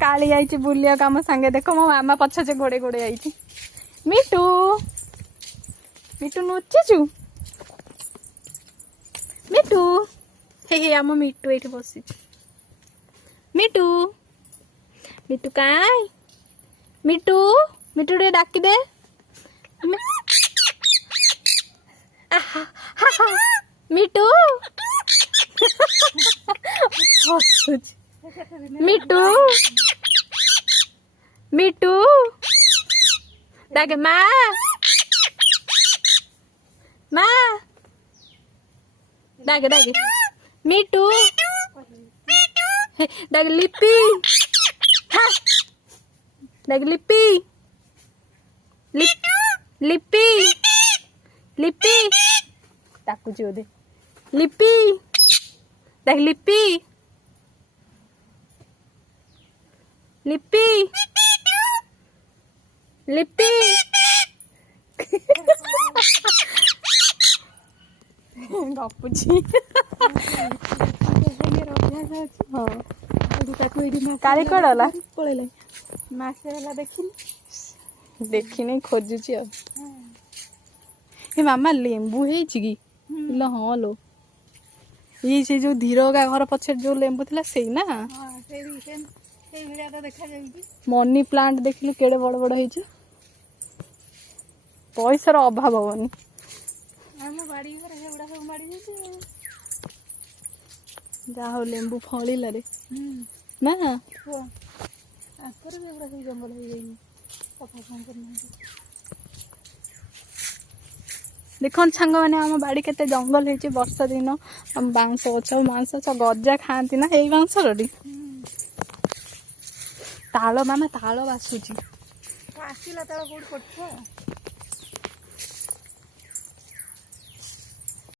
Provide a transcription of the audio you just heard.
काली आई बुलिया आम सांगे देख मो मामा पछे गोड़े गोड़े आई मिटू मिटू नुचिचु मिटू हे आम मिटू ये बस मिटू मिटू काय मिटू मिटू टे डाकी दे मिटू मिटू मिटू डाके माँ माँ डाके डाके मिटू डाके लिपि डाके लिपि लिपि लिपि डाकुची बोधे लिपि डाक लिपि लिपि लिपि गपुची काली कड़ा पड़ेला मासे वाला देखी खोजुची ए मामा लेंबू है कि लो हाँ लो ये से जो धीर का घर पछे जो लेंबू थिला सेई ना मनी प्लांट देखिली केड़े बड़ बड़ है पैसार अभाव हवनी जा हो लेंबू फलिला रे ना जंगल देखन सांग मैंने आम बाड़ी केते जंगल है वर्षा दिन बांस गछ मांस गजा खाती ना यही बांस ताल मामा ताल बासुची आसला ताल कौट